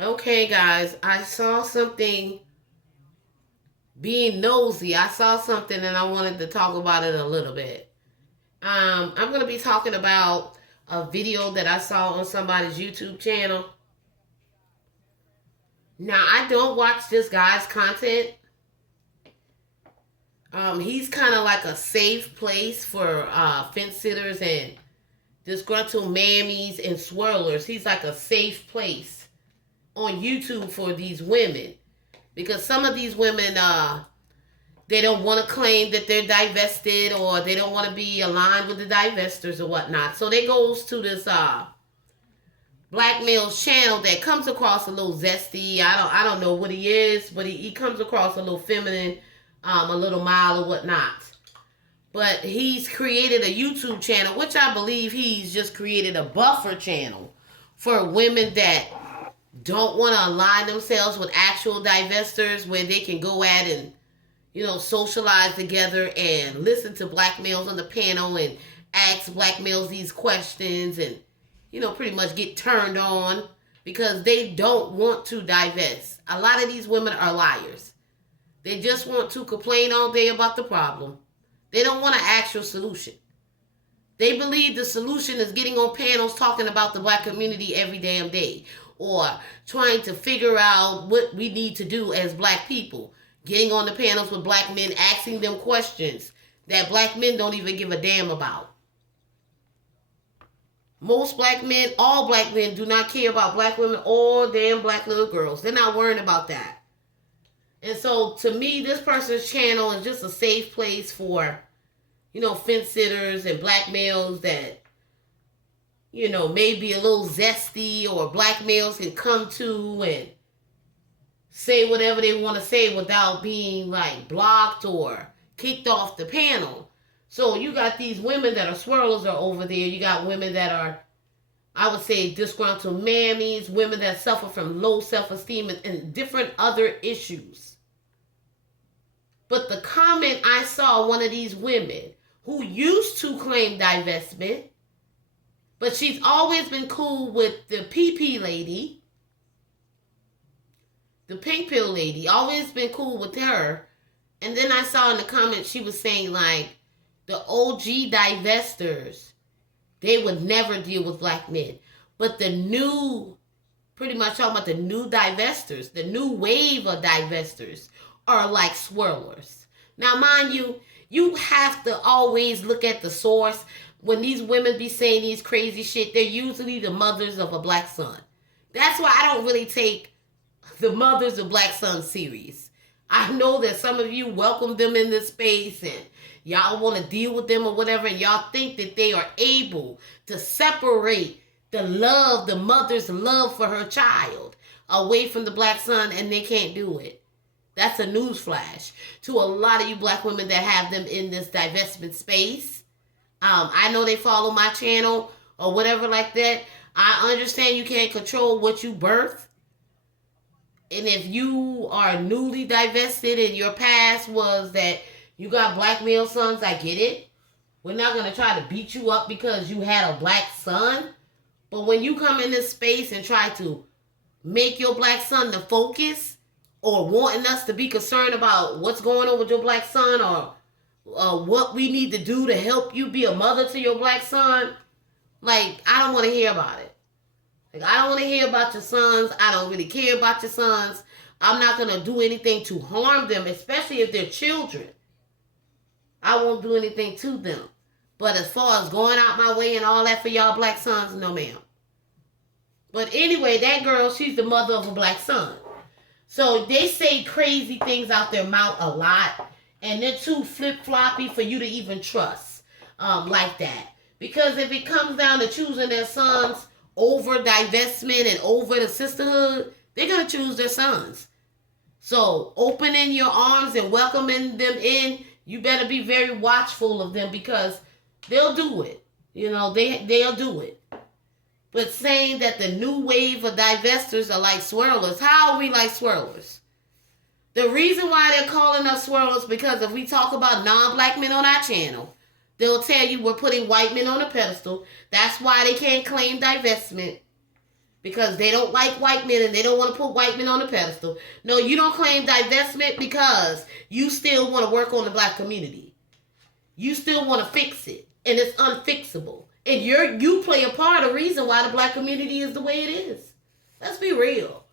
Okay, guys, I saw something being nosy. I saw something and I wanted to talk about it a little bit. I'm going to be talking about a video that I saw on somebody's YouTube channel. Now, I don't watch this guy's content. He's kind of like a safe place for fence sitters and disgruntled mammies and swirlers. He's like a safe place on YouTube for these women because some of these women they don't want to claim that they're divested or they don't want to be aligned with the divestors or whatnot. So they goes to this black male's channel that comes across a little zesty. I don't know what he is, but he comes across a little feminine, a little mild or whatnot. But he's created a YouTube channel, which I believe he's just created a buffer channel for women that don't want to align themselves with actual divestors where they can go at and socialize together and listen to black males on the panel and ask black males these questions and, pretty much get turned on because they don't want to divest. A lot of these women are liars. They just want to complain all day about the problem. They don't want an actual solution. They believe the solution is getting on panels talking about the black community every damn day or trying to figure out what we need to do as black people. Getting on the panels with black men, asking them questions that black men don't even give a damn about. Most black men, all black men, do not care about black women or damn black little girls. They're not worrying about that. And so, to me, this person's channel is just a safe place for, fence sitters and black males that, may be a little zesty or black males can come to and say whatever they want to say without being like blocked or kicked off the panel. So you got these women that are swirlers are over there. You got women that are, I would say, disgruntled mammies, women that suffer from low self-esteem and different other issues. But the comment I saw, one of these women who used to claim divestment, but she's always been cool with the PP lady, the pink pill lady, always been cool with her. And then I saw in the comments she was saying like the OG divestors, they would never deal with black men. But the new, pretty much talking about the new divestors, the new wave of divestors are like swirlers. Now, mind you, you have to always look at the source. When these women be saying these crazy shit, they're usually the mothers of a black son. That's why I don't really take the Mothers of Black Sons series. I know that some of you welcome them in this space and y'all want to deal with them or whatever, and y'all think that they are able to separate the love, the mother's love for her child away from the black son, and they can't do it. That's a newsflash to a lot of you black women that have them in this divestment space. I know they follow my channel or whatever like that. I understand you can't control what you birth. And if you are newly divested and your past was that you got black male sons, I get it. We're not going to try to beat you up because you had a black son. But when you come in this space and try to make your black son the focus or wanting us to be concerned about what's going on with your black son or what we need to do to help you be a mother to your black son, like, I don't want to hear about it. Like, I don't want to hear about your sons. I don't really care about your sons. I'm not going to do anything to harm them, especially if they're children. I won't do anything to them. But as far as going out my way and all that for y'all black sons, no ma'am. But anyway, that girl, she's the mother of a black son. So they say crazy things out their mouth a lot. And they're too flip-floppy for you to even trust like that. Because if it comes down to choosing their sons over divestment and over the sisterhood, they're going to choose their sons. So opening your arms and welcoming them in, you better be very watchful of them because they'll do it. They'll do it. But saying that the new wave of divestors are like swirlers, how are we like swirlers? The reason why they're calling us swirlers because if we talk about non-black men on our channel, they'll tell you we're putting white men on a pedestal. That's why they can't claim divestment. because they don't like white men and they don't want to put white men on the pedestal. No, you don't claim divestment because you still want to work on the black community. You still want to fix it, and it's unfixable. And you play a part of the reason why the black community is the way it is. Let's be real.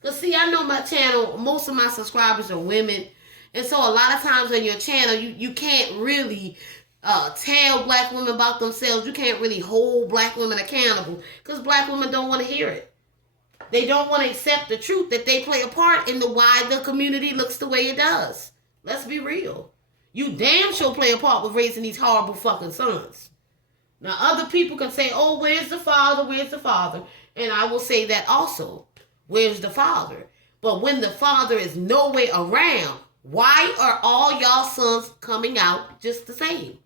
Because see, I know my channel, most of my subscribers are women. And so a lot of times on your channel, you can't really tell black women about themselves. You can't really hold black women accountable because black women don't want to hear it. They don't want to accept the truth that they play a part in the why the community looks the way it does. Let's be real. You damn sure play a part with raising these horrible fucking sons. Now, other people can say, oh, where's the father? Where's the father? And I will say that also. Where's the father? But when the father is nowhere around, why are all y'all sons coming out just the same?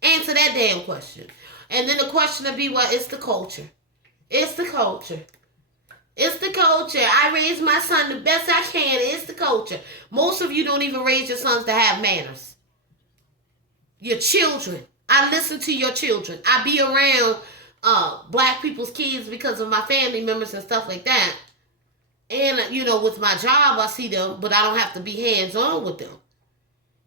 Answer that damn question. And then the question will be, well, it's the culture. It's the culture. It's the culture. I raise my son the best I can. It's the culture. Most of you don't even raise your sons to have manners. Your children. I listen to your children. I be around black people's kids because of my family members and stuff like that. And, with my job, I see them, but I don't have to be hands-on with them.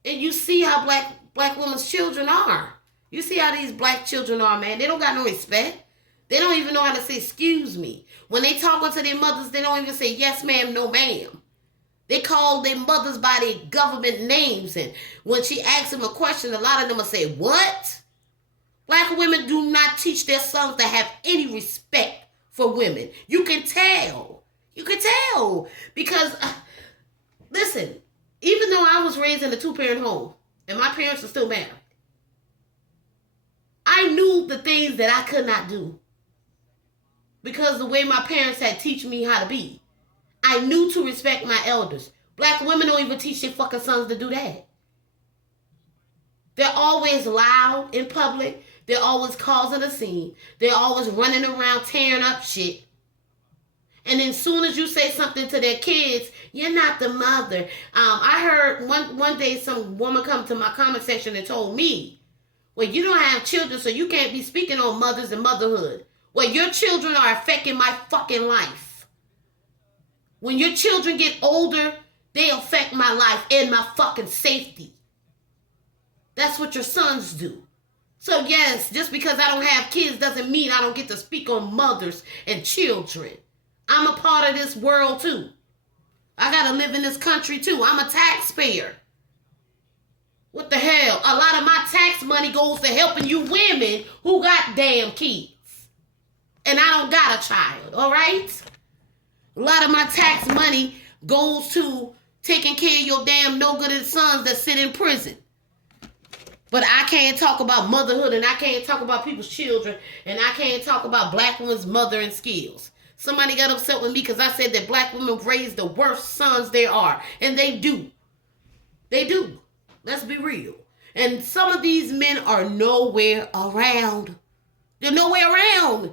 And you see how black women's children are. You see how these black children are, man. They don't got no respect. They don't even know how to say, excuse me. When they talking to their mothers, they don't even say, yes, ma'am, no, ma'am. They call their mothers by their government names. And when she asks them a question, a lot of them will say, what? Black women do not teach their sons to have any respect for women. You can tell. You can tell. Because, listen, even though I was raised in a two-parent home, and my parents are still married, I knew the things that I could not do. Because the way my parents had teach me how to be. I knew to respect my elders. Black women don't even teach their fucking sons to do that. They're always loud in public. They're always causing a scene. They're always running around tearing up shit. And then as soon as you say something to their kids, you're not the mother. I heard one day some woman come to my comment section and told me, well, you don't have children, so you can't be speaking on mothers and motherhood. Well, your children are affecting my fucking life. When your children get older, they affect my life and my fucking safety. That's what your sons do. So yes, just because I don't have kids doesn't mean I don't get to speak on mothers and children. I'm a part of this world too. I gotta live in this country too. I'm a taxpayer. What the hell? A lot of my tax money goes to helping you women who got damn kids. And I don't got a child, all right? A lot of my tax money goes to taking care of your damn no-good sons that sit in prison. But I can't talk about motherhood, and I can't talk about people's children, and I can't talk about black women's mothering skills. Somebody got upset with me because I said that black women raise the worst sons there are. And they do. They do. Let's be real. And some of these men are nowhere around. They're nowhere around.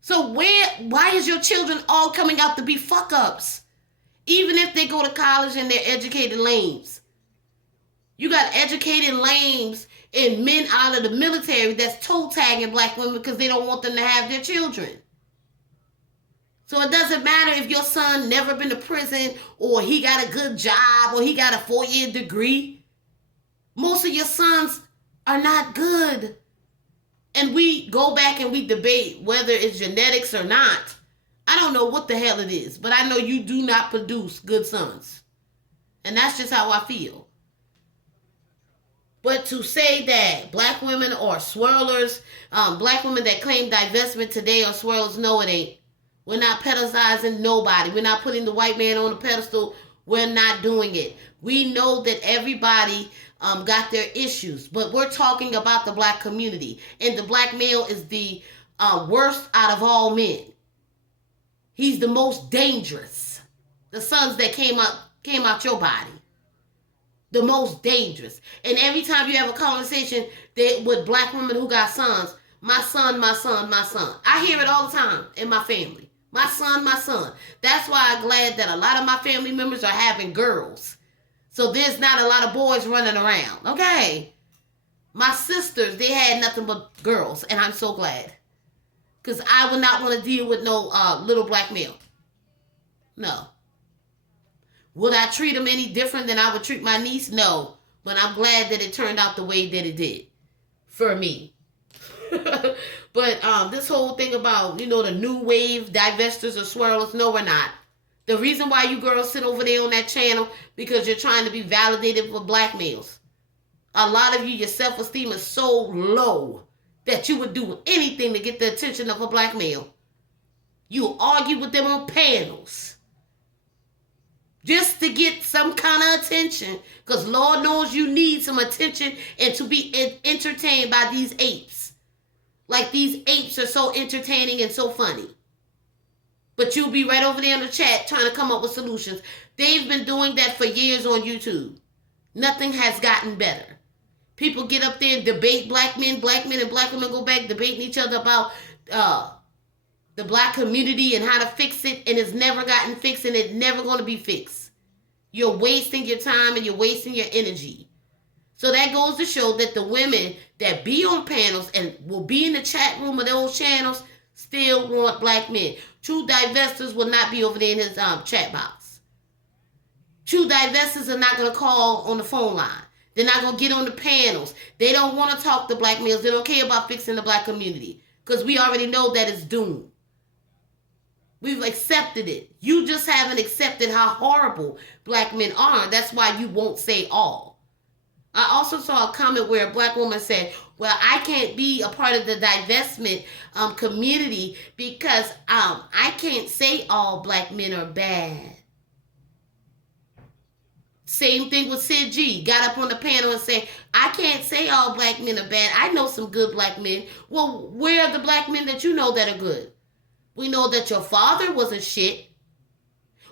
So why is your children all coming out to be fuck-ups? Even if they go to college and they're educated lames. You got educated lames and men out of the military that's toe-tagging black women because they don't want them to have their children. So it doesn't matter if your son never been to prison or he got a good job or he got a 4-year degree. Most of your sons are not good. And we go back and we debate whether it's genetics or not. I don't know what the hell it is, but I know you do not produce good sons. And that's just how I feel. But to say that black women are swirlers, black women that claim divestment today are swirlers, no, it ain't. We're not pedestalizing nobody. We're not putting the white man on the pedestal. We're not doing it. We know that everybody got their issues, but we're talking about the black community. And the black male is the worst out of all men. He's the most dangerous. The sons that came out your body. The most dangerous. And every time you have a conversation with black women who got sons, my son, my son, my son. I hear it all the time in my family. My son, my son. That's why I'm glad that a lot of my family members are having girls. So there's not a lot of boys running around. Okay. My sisters, they had nothing but girls. And I'm so glad. Because I would not want to deal with no little black male. No. Would I treat him any different than I would treat my niece? No. But I'm glad that it turned out the way that it did. For me. But this whole thing about, the new wave divestors or swirlers, no, we're not. The reason why you girls sit over there on that channel, because you're trying to be validated for black males. A lot of you, your self-esteem is so low that you would do anything to get the attention of a black male. You argue with them on panels just to get some kind of attention, because Lord knows you need some attention and to be entertained by these apes. Like these apes are so entertaining and so funny. But you'll be right over there in the chat trying to come up with solutions. They've been doing that for years on YouTube. Nothing has gotten better. People get up there and debate black men and black women go back debating each other about the black community and how to fix it, and it's never gotten fixed and it's never going to be fixed. You're wasting your time and you're wasting your energy. So that goes to show that the women that be on panels and will be in the chat room of those channels still want black men. True divestors will not be over there in his chat box. True divestors are not going to call on the phone line. They're not going to get on the panels. They don't want to talk to black males. They don't care about fixing the black community, because we already know that it's doomed. We've accepted it. You just haven't accepted how horrible black men are. That's why you won't say all. I also saw a comment where a black woman said, well, I can't be a part of the divestment community because I can't say all black men are bad. Same thing with Sid G. Got up on the panel and said, I can't say all black men are bad. I know some good black men. Well, where are the black men that you know that are good? We know that your father wasn't shit.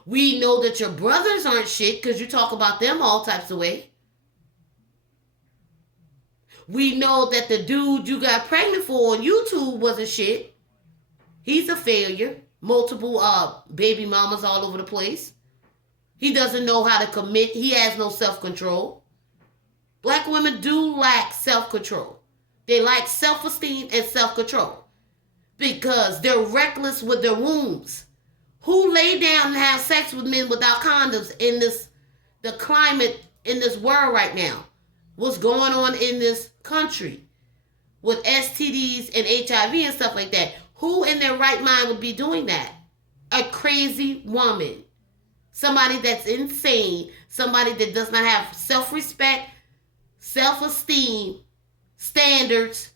We know that your brothers aren't shit because you talk about them all types of way. We know that the dude you got pregnant for on YouTube wasn't shit. He's a failure. Multiple baby mamas all over the place. He doesn't know how to commit. He has no self-control. Black women do lack self-control. They lack self-esteem and self-control because they're reckless with their wombs. Who lay down and have sex with men without condoms in the climate in this world right now? What's going on in this country with STDs and HIV and stuff like that? Who in their right mind would be doing that? A crazy woman. Somebody that's insane. Somebody that does not have self-respect, self-esteem, standards.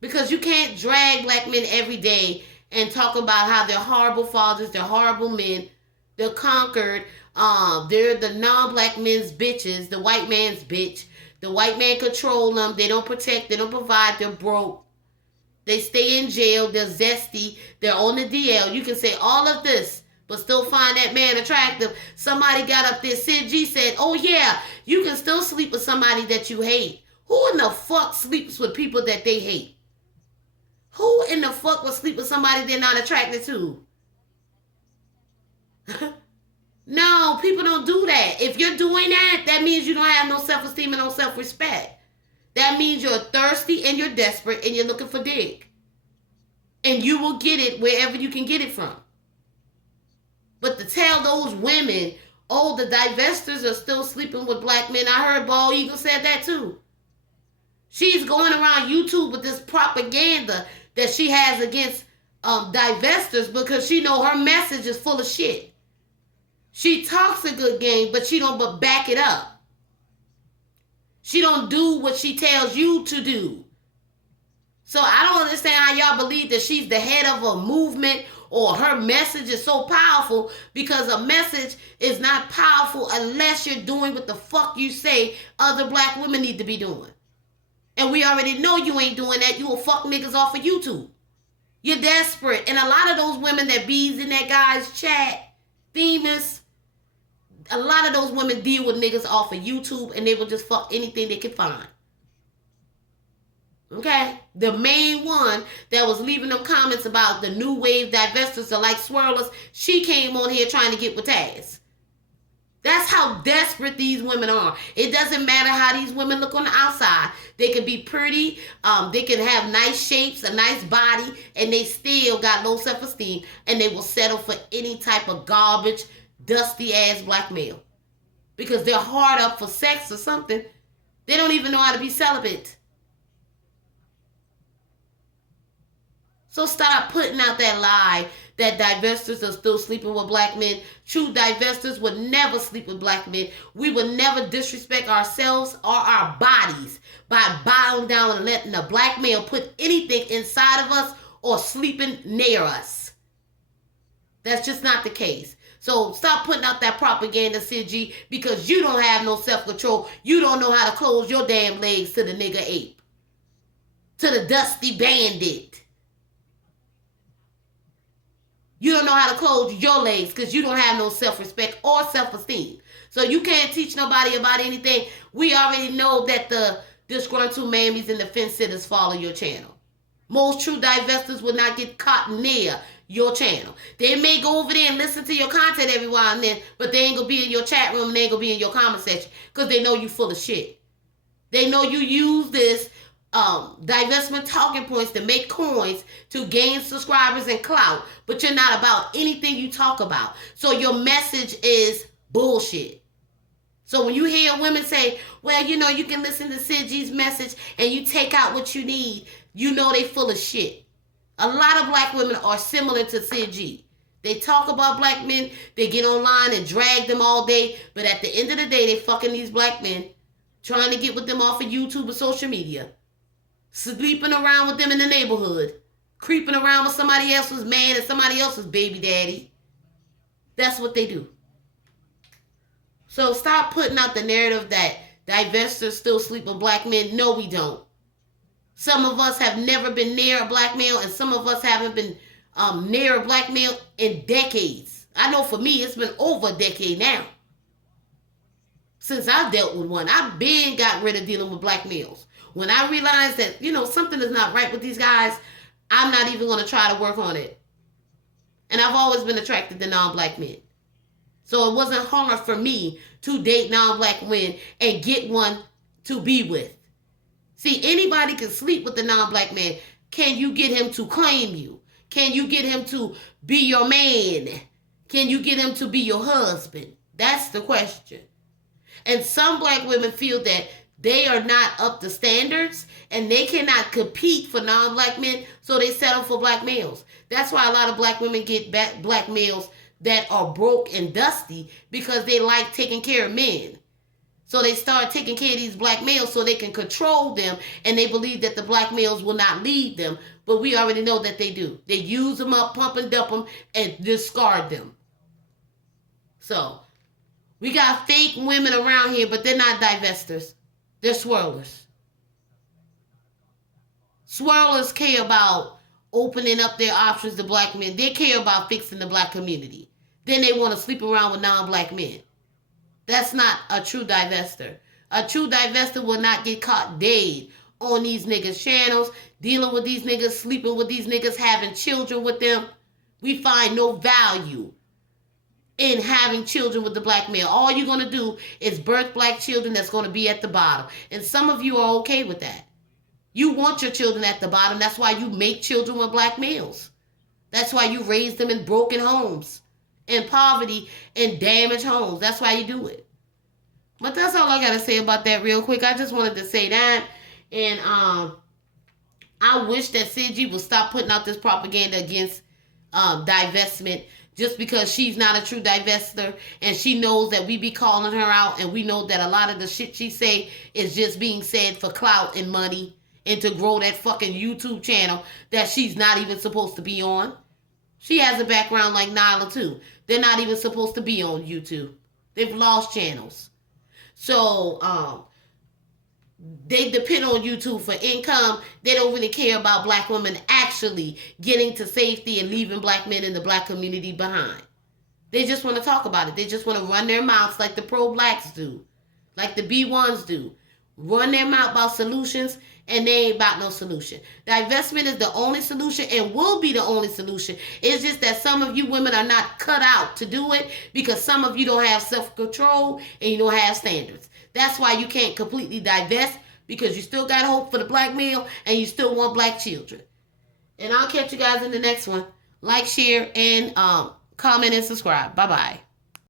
Because you can't drag black men every day and talk about how they're horrible fathers, they're horrible men, they're conquered, they're the non-black men's bitches, the white man's bitch. The white man control them. They don't protect, they don't provide, they're broke. They stay in jail, they're zesty, they're on the DL. You can say all of this, but still find that man attractive. Somebody got up there, Sid G said, oh yeah, you can still sleep with somebody that you hate. Who in the fuck sleeps with people that they hate? Who in the fuck will sleep with somebody they're not attracted to? No, people don't do that. If you're doing that, that means you don't have no self-esteem and no self-respect. That means you're thirsty and you're desperate and you're looking for dick. And you will get it wherever you can get it from. But to tell those women, oh, the divestors are still sleeping with black men. I heard Bald Eagle said that too. She's going around YouTube with this propaganda that she has against divestors because she know her message is full of shit. She talks a good game, but she don't but back it up. She don't do what she tells you to do. So I don't understand how y'all believe that she's the head of a movement or her message is so powerful, because a message is not powerful unless you're doing what the fuck you say other black women need to be doing. And we already know you ain't doing that. You will fuck niggas off of YouTube. You're desperate. And a lot of those women that bees in that guy's chat, famous, a lot of those women deal with niggas off of YouTube and they will just fuck anything they can find. Okay? The main one that was leaving them comments about the new wave divestors are like Swirlers, she came on here trying to get with Taz. That's how desperate these women are. It doesn't matter how these women look on the outside. They can be pretty, they can have nice shapes, a nice body, and they still got low self-esteem, and they will settle for any type of garbage, dusty ass black male. Because they're hard up for sex or something. They don't even know how to be celibate. So stop putting out that lie that divestors are still sleeping with black men. True divestors would never sleep with black men. We would never disrespect ourselves or our bodies by bowing down and letting a black male put anything inside of us or sleeping near us. That's just not the case. So stop putting out that propaganda, CG, because you don't have no self-control. You don't know how to close your damn legs to the nigga ape. To the dusty bandit. You don't know how to close your legs because you don't have no self-respect or self-esteem. So you can't teach nobody about anything. We already know that the disgruntled mammies and the fence sitters follow your channel. Most true divestors will not get caught near your channel. They may go over there and listen to your content every while and then, but they ain't gonna be in your chat room and they ain't gonna be in your comment section because they know you full of shit. They know you use this divestment talking points to make coins to gain subscribers and clout, but you're not about anything you talk about. So your message is bullshit. So when you hear women say, well, you know, you can listen to Sid G's message and you take out what you need, you know they full of shit. A lot of black women are similar to Sid G. They talk about black men, they get online and drag them all day, but at the end of the day, they fucking these black men, trying to get with them off of YouTube or social media, sleeping around with them in the neighborhood, creeping around with somebody else's man and somebody else's baby daddy. That's what they do. So stop putting out the narrative that divestors still sleep with black men. No, we don't. Some of us have never been near a black male, and some of us haven't been near a black male in decades. I know for me, it's been over a decade now. Since I dealt with one, I've been got rid of dealing with black males. When I realized that, you know, something is not right with these guys, I'm not even going to try to work on it. And I've always been attracted to non-black men. So it wasn't hard for me to date non-black men and get one to be with. See, anybody can sleep with the non-black man. Can you get him to claim you? Can you get him to be your man? Can you get him to be your husband? That's the question. And some black women feel that they are not up to standards and they cannot compete for non-black men, so they settle for black males. That's why a lot of black women get black males that are broke and dusty because they like taking care of men. So they start taking care of these black males so they can control them, and they believe that the black males will not leave them. But we already know that they do. They use them up, pump and dump them, and discard them. So we got fake women around here, but they're not divestors. They're swirlers. Swirlers care about opening up their options to black men. They care about fixing the black community. Then they want to sleep around with non-black men. That's not a true divestor. A true divestor will not get caught dead on these niggas' channels, dealing with these niggas, sleeping with these niggas, having children with them. We find no value in having children with the black male. All you're going to do is birth black children that's going to be at the bottom. And some of you are okay with that. You want your children at the bottom. That's why you make children with black males. That's why you raise them in broken homes, in poverty, and damaged homes. That's why you do it. But that's all I got to say about that real quick. I just wanted to say that. And I wish that CG would stop putting out this propaganda against divestment, just because she's not a true divestor, and she knows that we be calling her out, and we know that a lot of the shit she say is just being said for clout and money and to grow that fucking YouTube channel that she's not even supposed to be on. She has a background like Nyla too. They're not even supposed to be on YouTube. They've lost channels. So they depend on YouTube for income. They don't really care about black women actually getting to safety and leaving black men in the black community behind. They just want to talk about it. They just want to run their mouths like the pro-blacks do, like the B1s do. run their mouth about solutions, and they ain't about no solution. Divestment is the only solution and will be the only solution. It's just that some of you women are not cut out to do it because some of you don't have self-control and you don't have standards. That's why you can't completely divest, because you still got hope for the black male and you still want black children. And I'll catch you guys in the next one. Like, share, and comment and subscribe. Bye-bye.